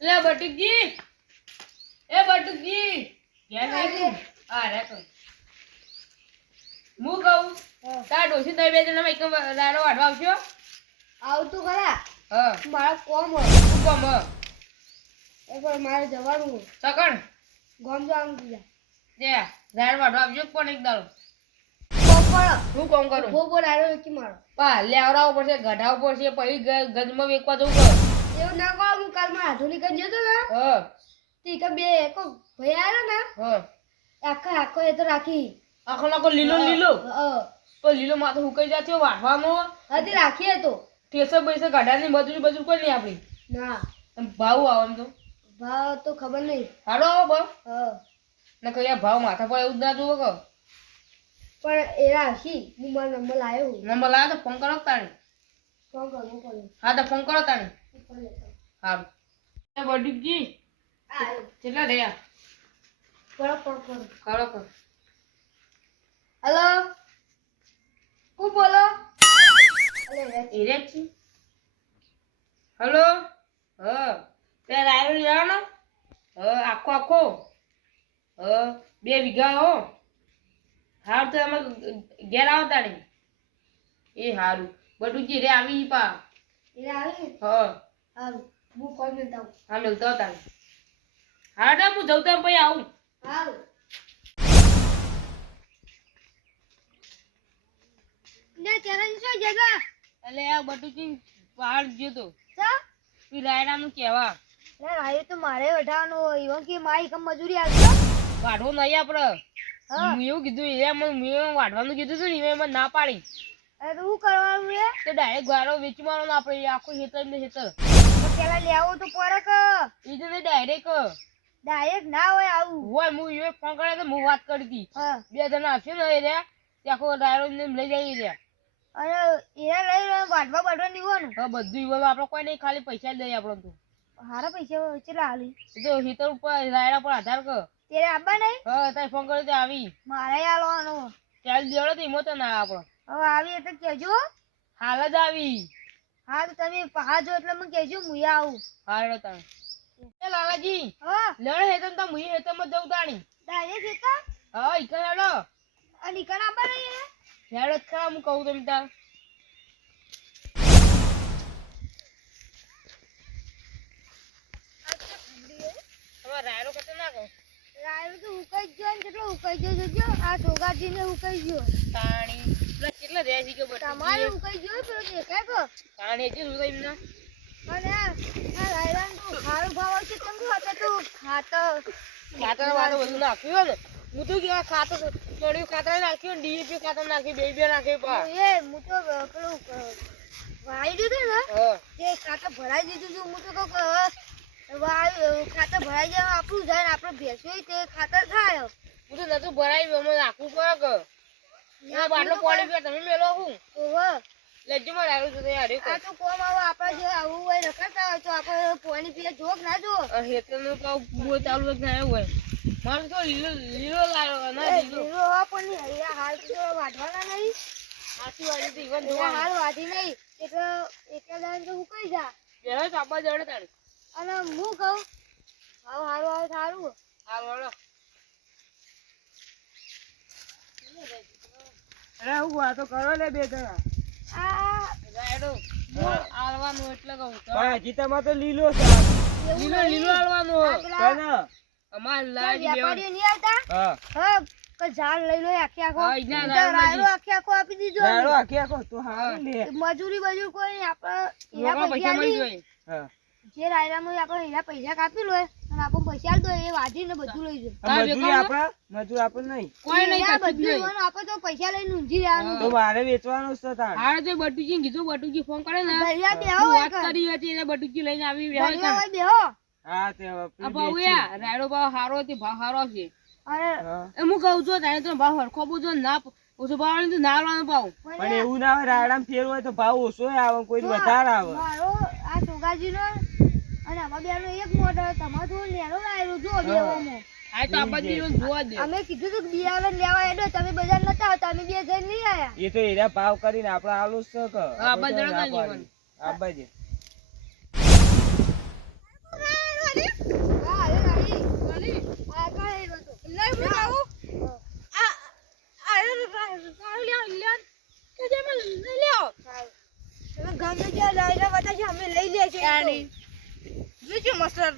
લે બટુકજી એ બટુકજી ક્યાં નાખ્યું આ રાખો હું કહું તાર ડોસી તઈ બે જણા એક રાડો વાઢવા આવશો આવતું ખરા હા મારા કોમ શું કામ એ પણ મારે જવાનું સકણ ગામ જવાનું છે દે રાડ વાઢવા આવજો કોણ એક દાડો કોમ કરો હું કોમ કરું બહુ રાડો વેચી મારો પા લેવરાવ પડશે ગઢાવ પડશે પછી ગજમાં વેકવા જવું કર એવું ના કહો હું કાલ માં આધુનિક જતો ને હા તી કે બે કો ભાઈ આવ્યો ને હા આખો એ તો રાખી આખો નાખો લીલો લીલો હા તો લીલો માથે હુકાઈ જાતી વાઢવામાં હજી રાખીએ તો ટેસર પૈસા ગાઢાની મજૂરી કોઈ નહીં આપણી ના ભાવ આવે એમ તો ભાવ તો ખબર નહીં હાલો આવો ભાવ હા ને કયા ભાવ માથા પર એવું જ ના જોવો કહો પણ એ રાખી હું મારો નંબર લાવ્યો નંબર લાવે તો ફોન કરો તાણી ફોન કરવો પડે હા તો ફોન કરો તાણી ફોન લેતો સારું એ બડીજી આ કેટલા રહ્યા ફોન કરો કરો કરો હેલો કોણ બોલો અરે એરે છે હલો હા તે રાયડો લેવાનો હા આખો આખો હા 2 વીઘા હો હાર તો અમે ઘેર આવતા નહીં એ હારું બટુજી રે આવી પા એ આવી હા હારું હું ફોન લેતા હા મિલતો હતા હા ડા હું જઉં તો પછી આવું હારું ને ચેનલ શું જગા એટલે આ બટુજી પહાડ ગયો તો સા ઈ રાયડાનું કેવા લે રાયો તો મારે વઢાવાનું હોય ઈવન કે મારી કમ મજૂરી આવશે વાઢવો નહીં આપડે હા હું એવું કીધું એ મેં વાઢવાનું કીધું હતું ને એમાં ના પાડી અરે તો શું કરવાનું રે તો ડાયરેક્ટ ગાળો વેચી મારવાનો આપણે આખું હેતર ને હેતર તો પેલા લેવો તો પડે કે એ તો ડાયરેક્ટ ડાયરેક્ટ ના હોય આવું હોય હું એ ફોન કરે તો હું વાત કરી હતી હા 2 જણા આવશે ને એ રહ્યા તે આખો ડાયરો ને લઈ જઈએ રહ્યા અને એના લઈ વાટવા નહીં હોય ને હા બધું ઈવન આપણે કોઈ નહીં ખાલી પૈસા જ દઈએ આપણે તો હારા પૈસા ચેલા હાલી એ તો હેતર ઉપર રાયડા પર આધાર કર તેરે આબા નહીં હા તારે ફોન કર્યો તો આવી મારે હાલવાનો ચાલ દેવડો તો હિંમત ના આપણે હવે આવી એટલે કહેજો હાલ જ આવી હા તો તમે પહાજો એટલે મને કહેજો હું આવું હાલો તાણ એ લાલાજી હા લડ હેતર તો હું હેતરમાં જઉં તાણી ડાયરેક્ટ હતા હા ઈકન હેડો અને ઈકન આબા નહીં હેડો જ ખરા હું કહું તમે તાર હવે રાયડો કતો ના કહો રાયડો તો ઉકાઈ ગયો ને કેટલો ઉકાઈ ગયો જોજો આ સોગાજીને ઉકાઈ ગયો તાણી પેલા કેટલા રહ્યા છે કે તમારે ઉકાઈ ગયો પેલો દેખાય તો તાણી હજી શું એમને અને આ રાયડાનું તો ખારું ભાવ આવશે કેમ ખાતે તું ખાતર ખાતર વાળો બધું નાખ્યું ને હું તો કેવા ખાતર પડ્યું ખાતર નાખ્યું ડીએપી ખાતર નાખ્યું બે નાખ્યું પા એ હું તો પેલું વાઈ દીધું ને હા તે ખાતર ભરાઈ દીધું છું હું તો કહું ખાતર ભરાઈ જાય આપણું જાય ને આપણે ભેંસું તે ખાતર થાય હું તો નતું ભરાયું અમે નાખવું પડે કે ના બાટલો પાણી પીવા તમે મેલો હું ઓહો લેજો માં રાયડો તો યાર આ તો કોમ આવો આપણે જે આવું હોય રખડતા હોય તો આપણે પાણી પીએ જોક ના જો હેતરનું તો બહુ ચાલુ જ ના હોય મારે તો લીલો લાવ્યો ના લીલો લીલો હોવા પણ નહીં હરિયા હાલ તો વાઢવાના નહીં આથી વાળી તો ઈવન એવા હાલ વાઢી નહીં એટલે એકલા દાન તો ઉકાઈ જા પેલા ચાપા જડે તારે અને હું કહું આવું હારું સારું હાલ વાળો અરે હું વાતો કરો લે બે જણા આ રાયડો આલવાનું એટલે કહું પણ હજી તમારે તો લીલો છે લીલો લીલો આલવાનું કાના અમાર લાજી વેપારીઓ નહીં આવતા હા હા કે ઝાડ લઈ લો આખે આખો હા, ઈ ના, તો રાયડો રાયડો આખે આખો આપી દીધો રાડો આખી આખો તો હારું લે મજૂરી બજૂર કોઈ નહીં આપણે રોકડા પૈસા મળી આલી. જોઈએ હા જે રાયડામાં આપણે એના પૈસા કાપી લો અને આપણે પૈસા આલ દો એ વાઢીને બધું લઈ જો આ મજૂરી આપણા મજૂર આપણે નહીં કોઈ નહીં આ કશું જ બધું નહીં લેવાનું, આપણે તો પૈસા લઈને ઊંઘી જવાનું તો મારે વેચવાનું છે તાણ હારે તો બટુજી કીધું બટુજી ફોન કરે ને દરિયા બેહો હું હોય વાત કરી હતી એટલે બટુજી લઈને આવી બેહો દરિયા કાં. હોય બેહો હા તે આ પેલી ભાવ વેચી. યાર રાયડો ભાવ હારો હતી ભાવ હારો છે અરે હા. એ હું કહું છું તારે તો ભાવ હરખો પૂછો ના ઓછો ભાવ આવે ને તો ના આવવાનો ભાવ પણ એવું ના હોય રાડામાં ફેર હોય તો ભાવ ઓછો આવે કોઈ વધારે આવે મારો આ સોગાજીનો અને અમાર બેનો એક મોઢા તમારો થોડો નેનો લાવ્યો જો બેવામાં આ તો આ બધી જોવા દે અમે કીધું તું બિયારણ લેવા હેડો તમે બજાર નતા આવતા અમે બે જણ નહીં આયા એ તો એના ભાવ કરીને આપણે આલુ જ છે કે હા, આપણે તો બજાર ના ના પાડીએ. આ બાજુ હા અરે રાઈ આ કાય રહ્યો તો નહીં હું આવું આ અરે લ્યો કે જે મને લઈ લ્યો તમે ગમે ત્યાં લાઈના બતા છે અમે લઈ લે છે યાની જોજો મસ્તર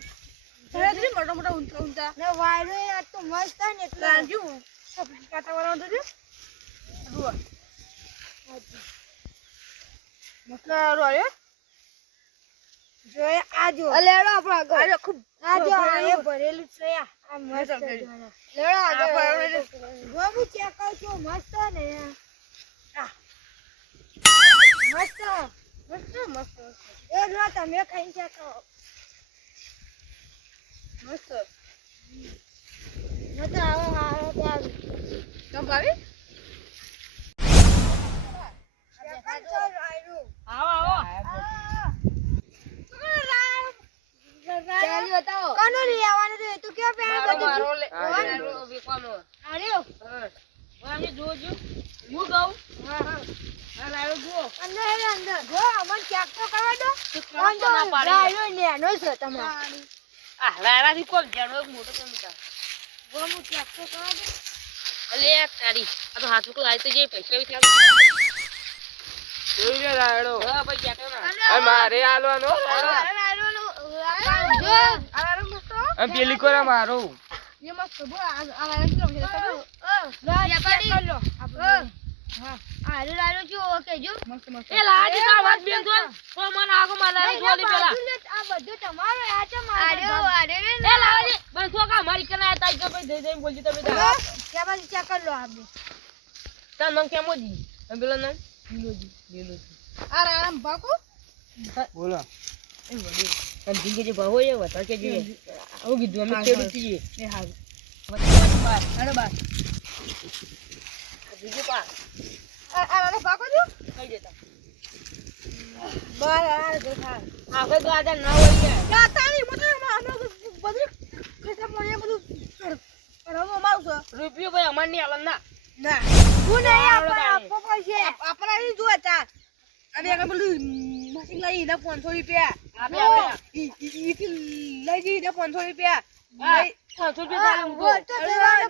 ધીરે મોટા મોટા ઊંચા ઊંચા ને વાયરો આ તો મસ્ત ને એટલે લાંજુ કાટા વાળા તો જુઓ મસ્ત રોય જોય આજો લેડો આપણો આગળ ખૂબ આજો આ ભરેલું છે આ મસ્ત લેડો આગળ જો હું ચેક કરું છું મસ્ત ને મસ્ત મસ્ત મસ્ત એ જો તમે ખાઈને ચેક કરો મસ્ત મત આવો આવો ત્યાં તમ ભાવી આવો ચાલી બતાવો કોનો લઈ આવવાનો તો એ તો ક્યાં પહેલા બધું મારો મારો વિકવાનો આર્યો વાહી જોજો હું ગાઉં હા હા આ લાયો જુઓ અંદર જો અમન ચેક તો કરવા દો કોણ તો ના પાડી લાયો લેનો છે તમારે આ લારાથી કોમ જાણો એક મોટો કમિટા જો હું ચેક તો કરવા દો અલે તારી આ તો હાથુક લાઈ તો જે પૈસા વિચાર જોઈ લે રાયડો હા ભાઈ જાતો ના આ મારે આલવાનો જો આ મસ્ત આ પેલી કોરા મારો ये मस्त बो आ लायो શું છે આરે લાયો જો ઓકે જો મસ્ત મસ્ત એ લાજી તાર વાત બેન તો મને આગો મારા જોલી પેલા આ બધું તમારો આ છે મારો આરે એ લાજી બંધો કા મારી કના તાઈ કે ભાઈ દે દે બોલજી તમે કે બાજુ ચેક કર લો આપણે તાર નામ કેમોજી પેલો નામ લીલોજી આ રામ બાકુ બોલો એ વડી કંજી જે ભાવ હોય વતા કે જોઈએ આવું કીધું અમે ખેડૂત છીએ એ હાલ વતા બાર અરે બાર બીજું પા આ બાકુ જો કઈ દેતા બાર આ દેખા આપણે તો આજા ના હોય યા તારી મતલબ અમે બધું ખટા મોય બધું કરવો માવસો રૂપિયો ભાઈ અમાર ની આલન ના ના હું નહીં આપો પૈસે આપણા અહીં જો હતા અને એક પેલું મશીન લઈ ને 500 રૂપિયા આપે ઈ લઈ જઈ ને 500 રૂપિયા 500 રૂપિયા તો દેવાના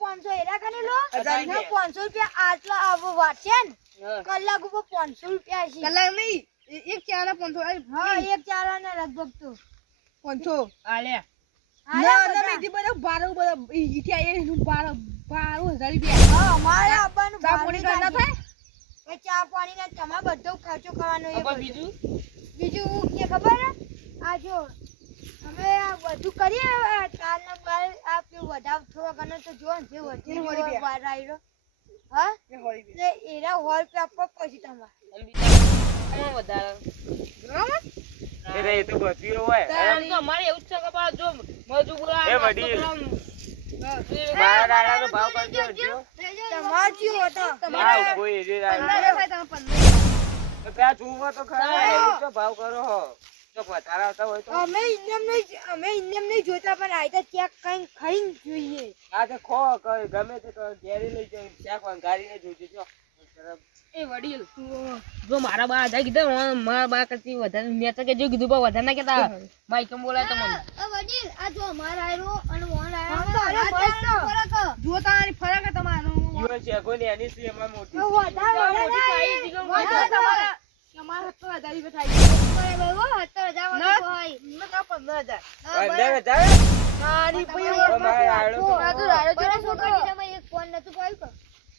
500 એરા કને લો 500 રૂપિયા આટલા આવો વાત છે ને કલાક ઉપર 500 રૂપિયા છે કલાક નહીં એક ચારા 500 હા એક ચારાના લગભગ તો 500 આલે ના ના મે દી બધા 12 ઈ થી આયે નું 12000 રૂપિયા હા અમારે આપવાનું ચા પાણી કરના થાય એ ચા પાણી ના તમારે બધો ખર્ચો કરવાનો એ અબ બીજું બીજું કે ખબર હે આ જો અમે આ બધું કરીએ કાલના બાર આ પેલું વધાવ થોડો ઘણો તો જો જે વધી વાર આવ્યો હા એ હોળી એટલે એરા હોલ પે આપો પછી તમારે કોણ વધારે બરાબર એ તો બધી હોય તારી તો અમારે એવું જ છે કે બા જો મજૂરા એ વડીલ. મારા દાડાનો ભાવ કરજો જો તમાર જીવો તો ના કોઈ રે રાયડો તો ત્યાં જોવો તો ખરા એવું તો ભાવ કરો હો તો વધારે આવતા હોય તો અમે ઇન્ડિયમ નહીં જોતા પણ આઈતા ચેક કઈ ખાઈને જોઈએ આ તો ખો ગમે તે તો ઘેરી લઈ જાય શાક વંગારીને જોજો જો એ વડીલ જો મારા બા આધા કીધા મારા બા કરતી વધારે મેં તો કે જો કીધું બા વધારે ના કેતા માઈક કેમ બોલાય તો મને વડીલ આ જો અમાર આયરો અને ઓન આયરો જો તારી ફરક હે તમારો ઈવન છે કોની એની છે એમાં મોટી તમારે 10000 રૂપિયા થાય નાની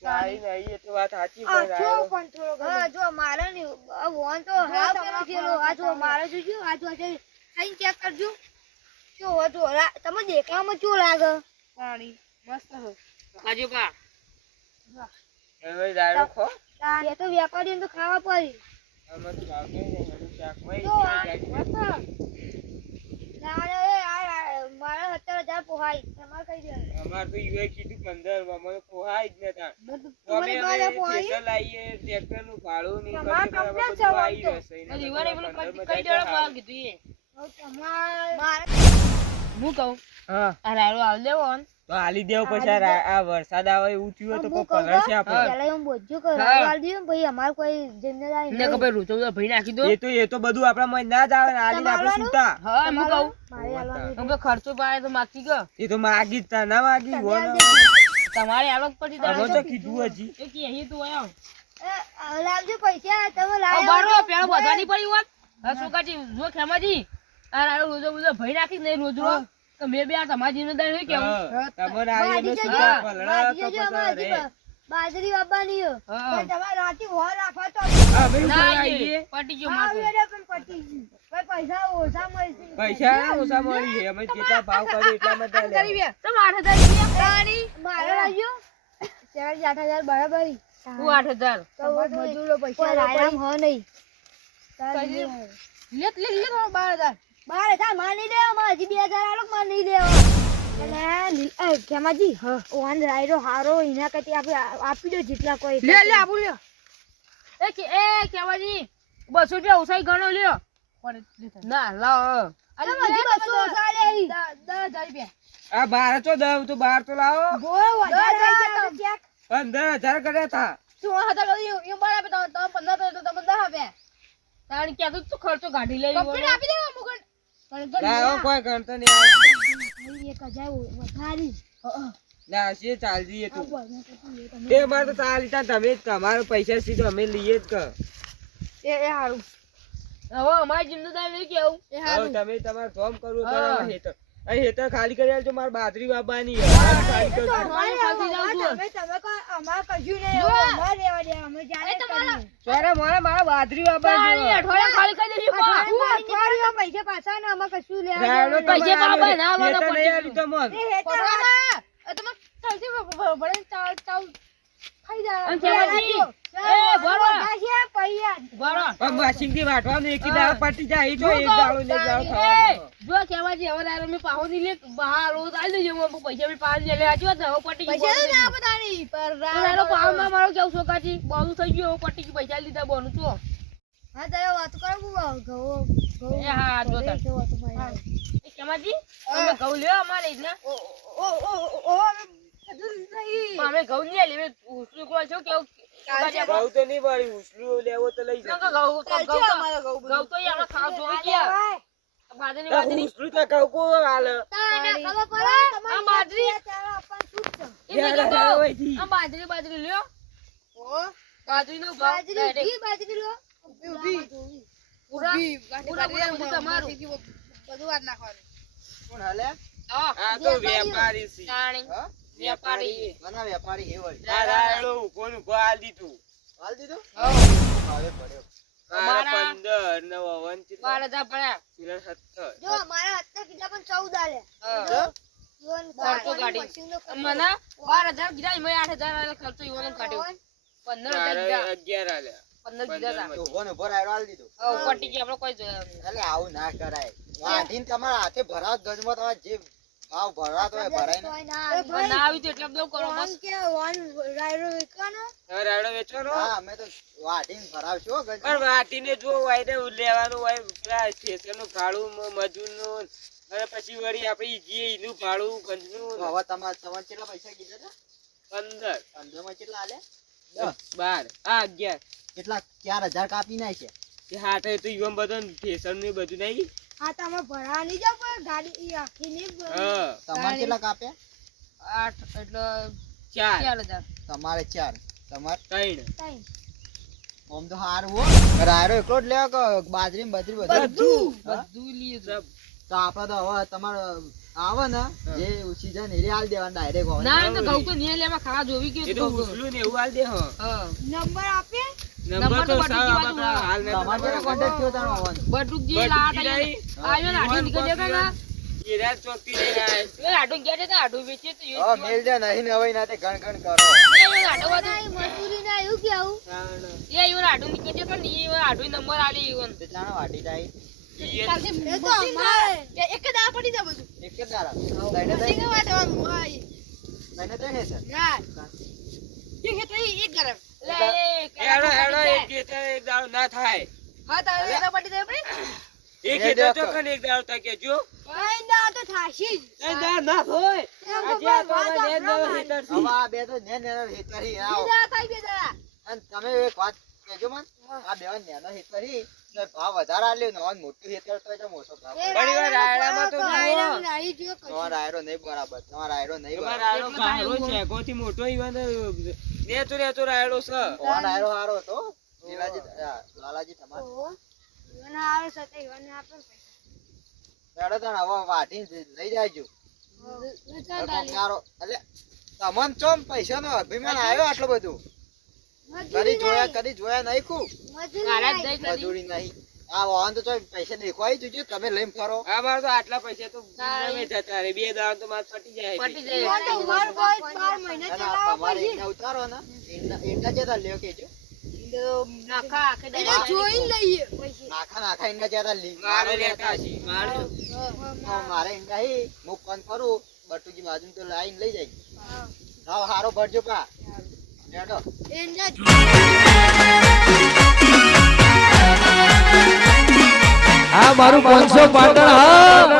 સારી નહીં એ તો વાત સાચી પણ રાયડો જો મારે ને વોન તો હા તમે પેલો આ જો મારે જોજો આ જો આઈ ચેક કરજો જો જો તમે દેખામાં કેવું લાગે પાણી મસ્ત હે કાજુ બા એ ભાઈ રાયડો ખો એ તો વેપારીને તો ખાવા પડી આમાં તો ભાવ નહીં એનું શાક ભાઈ જો મારે 17000 પોહાય તમારે કઈ દે અમાર તો યુએ કીધું 15 અમારે પોહાય જ નતા તમારે બારે પોહાય ટ્રેક્ટર લાવીએ ટ્રેક્ટર નું ભાડું ની તમારે complete છે આવી વાંધો. રહેશે દીવારે પેલું કઈ દેડો બા કીધું એ તમારે હું કહું હા આ રાયડો આલ દેવો ને તો હાલી દેવ પછી આ વરસાદ આવે એવું થયું હોય તો કોઈ પલળશે આપણે. પેલા હું બોજ્યું કે હા. વાળ દીધું પછી અમાર કોઈ જિમ્મેદારી ને ખબર રૂચો બધો ભરી નાખી દો. એ તો બધું આપણા મન ના જ આવે ને હાલીને આપણે છૂટા. હા હું કહું મારે હાલવાનું હું કહું ખર્ચો પાડે તો માગતી ગયો એ તો માગી જ તા ના માગી તમે વોનો. હાલ તમારે આલોક પછી અમે તારે તો કીધું હજી. એ કે અહીં તું આયો લાવજો પૈસા તમે આ લાવ્યા બારો પેલો બધાની પડી હોત હા સોકાજી જો ખેમાજી આ રાડો રોજો બધો ભરી નાખી નહીં રોજરો તો મે બે આ તમારી જિમ્મેદારી નહીં કેવું હા, તમારે બાજી આવીને જજો, છૂટા પલળે બાજી તો જજો, પછી અમારે રે. બાજરી વાવવાની છે. હા. પણ તમારે રાતે વોર રાખવા તો અમે ઉપર ના આવીએ. એ પટી ગયો હા, માથે વેડે પણ પતી ગયું. ભાઈ પૈસા ઓછા મળશે. પૈસા ઓછા મળી છે. અમે જેટલા ભાવ કર્યો એટલામાં જ લે. તમે 8000 રૂપિયા મારે લાગ્યો 8,000 બરાબર. હું 8000 તો મજૂરો પૈસા આરામ હો નહીં. લેત લે લે 12000 12,000 માની લેવા માં હજી 2,000 આલો માં નહીં લેવા. એટલે કેમાજી ઓન રાયરો હારો એના કરતી આપણે આપી દો જેટલા કોઈ લે લે આપું લ્યો એ કેવાજી 200 રૂપિયા ઉસાઈ ગણો લ્યો ના લાવ તમે હજી 200 ઓછા લે ઈ. 10000 રૂપિયા આ 12 તો દઉં તો 12 તો લાવો. ગોળ વધારે આવી ગયા તો ક્યાંક. 15,000 કર્યા તા. તું 1000 કરી એ બરાબર તમે 15 તો તમે 10 આપ્યા તાણ કે તું ખર્ચો કાઢી લેવી કમ્પ્લીટ આપી દેવા મુકન લાવો કોઈ ગણતો નહીં આવે. 1,000 વધારી. ના છે ચાલજી એ તું. તે મારે તો ચાલી તા તમે જ તમારો પૈસા સીધો અમે લઈએ જ કર. એ હારું હવે અમારી જિમ્મેદારી નહીં કેવું એ હવે તમે તમારે જોમ કરવું તો હા. હવે હેતર. અહીં હેતર ખાલી કરી આલજો મારે બાજરી વાવવાની છે. ખાલી કરજો. અમારે ખાલી જાઉં છું. તમે કોઈ અમાર કશું નહીં. જો. અમારે રહેવા દે. અમે જાણે કરીએ. સોરે મારા બાજરી વાવવાની છે. અઠવાડિયા ખાલી કરી દેજો અઠવાડિયામાં પૈસા પાછા ને અમાર કશું લેવા રાયડો દેવા નહીં. પૈસા તમારે બાબા ના હેતર વાળા નહીં પટી આલ્યું તમને. એ હેતર તમે ચાલતી બળે ચાલ ખાઈ જાય અને કેવાજી, એ બરો બધા છે પૈયા. બરો પણ મશીનથી વાટવાનું એકી દાડો પટી જાય. ઈ તો જો એક કહું, દાડો ને એક દાડો ખાવાનો. જો કેવાજી હવે દારો મે પાહો ની લે બહાર રોજ આલી દેજો હું પૈસા મે પાસ લે આજો હવે પટી ગયું પૈસા તો ના બતાની પર દારો પાહો માં મારો કેવું સોકાજી બોલું થઈ ગયું હવે પટી ગયું પૈસા લીધા બોનું તો હા તો એ વાત કરું ઘઉં એ હા, જો તાર. એ કેમાજી તમે ઘઉં લ્યો અમારે જ ને અમે ઘઉં નહીં લે ઉસલું કોલ છો કેવું ઘઉં તો નહીં પડી. ઉસલું લેવો તો લઈ નકા જાઓ. ઘઉં તો ઈ અમે ખાવ જોવી ગયા બાજરી બાજરી ઉસલું તો ઘઉં કોણ હાલે? આ બાજરી એ યાર, નહીં યાર, કહું. ઓયથી. આ બાજરી લ્યો બાજરી નો ભાવ direct. પૂરા પૂરા બધું તમારું કોણ હાલે? હા આ તો વેપારી છે. તાણી હા? વેપારી નાના વેપારી હે વળી. આ રાયડો ઊભો ને ઊભો હાલ દીધું. હાલ દીધું? હા હવે પડ્યો. મારા અમારા 15 નવા 12,000 પડ્યા 17. જો મારા હાથના કેટલા પણ 14 આલે હા. જીવન ખર્ચો કાઢી મને 12,000 કીધા મેં 8,000 આલે ખર્ચો ઈવોને કાઢ્યો 15,000 કીધા 11 આલ્યા. 15 કીધા તા. તો ઉભો ને ઉભો રાયડો હાલ દીધો. હા પટી ગયા આપણે કોઈ જોયા નહીં. એટલે આવું ના કરાય. વાંધીને તમારા હાથે ભરાવ ગજમાં તમારે જે ભાવ ભરાતો હોય ભરાય ને. કોઈ ના પણ ના આવી તો એટલે બધું કરો બસ વન કે વન રાયડો વેચવાનો આ રાયડો વેચવાનો? હા અમે તો વાઢીને ભરાવશું હો ગજમાં. પણ વાટીને જો હોય ને લેવાનું હોય પેલા સ્ટેશનનું ભાડું મજૂરનું અને પછી વળી આપણે જે એનું ભાડું તો ગંજનું હવે તમારે તમારે કેટલા પૈસા કીધા હતા? 15 15 માં કેટલા આલે? 12 આ 11 કેટલા 4,000 કાપી નાખ્યા. એ હાથે તો ઈવન બધું ફેશન ને બધું નહીં. હા તમે ભરવા નહીં જાવ પણ ગાડી ઈ આખી નહીં હા તમારે કેટલા કાપ્યા? 8 એટલે 4 4,000 તમારે 4. તમારે 3 ટાઈમ આમ તો હારું હો. રાયડો એકલો જ લેવો કે બાજરી ને બજરી બધું? બધું બધું લીએ સબ. તો આપડે તો હવે તમારે આવે ને જે સીઝન એરી હાલ દેવાનું ડાયરેક્ટ. ના એ તો ઘઉં તો નહીં લે એમાં ખાવા જોવી એ કે તો ઉસલું ને એવું હાલ દે હા. હા નંબર આપે નંબર તો તો સાવ બટુક આપણા હાલ ને તમારે જેનો કોન્ટેક્ટ થયો તારો આવવાનો. બટુકજી લાટ આવ્યો ને આઠું નીકળી જતા ના એ રાત ચોકથી લઈને આયા. એ આઠું ગયા હતા આઠું વેચે તો હવે મેલ દે નહીં ને હવે નાતે ગણ ગણ કરો. આઠું વાળું મજૂરી ના એવું કેવું તાણ. એ ઈવન આઠું નીકળી જતો ને ઈ ઈવન આઠું નંબર આલી ઈવન કેટલાનો વાટી થાય? ઈ એ તો અમારે એક જ આ પડી જાય બધું એક જ દાડા. લઈને તો લઈને તો હે સર. હેડો હેડો એક ખેતર એક દાડો ના થાય. એક ખેતર ચોખ્ખા ને એક દાડો થાય કે જો. કઈ ના તો થાશી જ એ દાડો ના થાય. આજે આ તો અમે બે દો હીટર છે. હવે આ બે તો નેનો હેતરી આવો અને તમે એક વાત કહેજો મન આ બે નેનો હેતરી તો ભાવ વધારે આલ્યો ને ઓન મોટું હેતર તો એટલે મોટો ભાવ ઘણી વાર રાયડામાં તો જુઓ. તમારો આયરો નહીં બરાબર તમારો આયરો નહીં તમારે બરાબર રાયડો કાળો છે, કોથી મોટો ઈવન નેતો રાયડો છે. ઓન આયરો હારો હતો લીલાજી લાલાજી તમારો એડો તણ હવે વાઢીને લઈ જાયજો સારો એટલે તમન ચોમ પૈસાનો અભિમાન આવ્યો આટલું બધું કદી જોયા નહીં કુ મજૂરી નહીં આ વાહન તો પૈસા દેખવાય જોજો તમે લઈને ફરો અમારે તો આટલા પૈસા તો અમે જતા રહે. 2 દાડા તો માર પટી જાય. અને તમારે એના ઉતારો ને એના જેતા લ્યો કેજો નાખા એના જેતા લી મારે લેતા છે. મારે મારે એના હી હું ફોન કરું બટુજી બાજુ તો લાઈન લઈ જાય હા હારો ભરજો પા લેડો આ મારું 500 પાટણ હા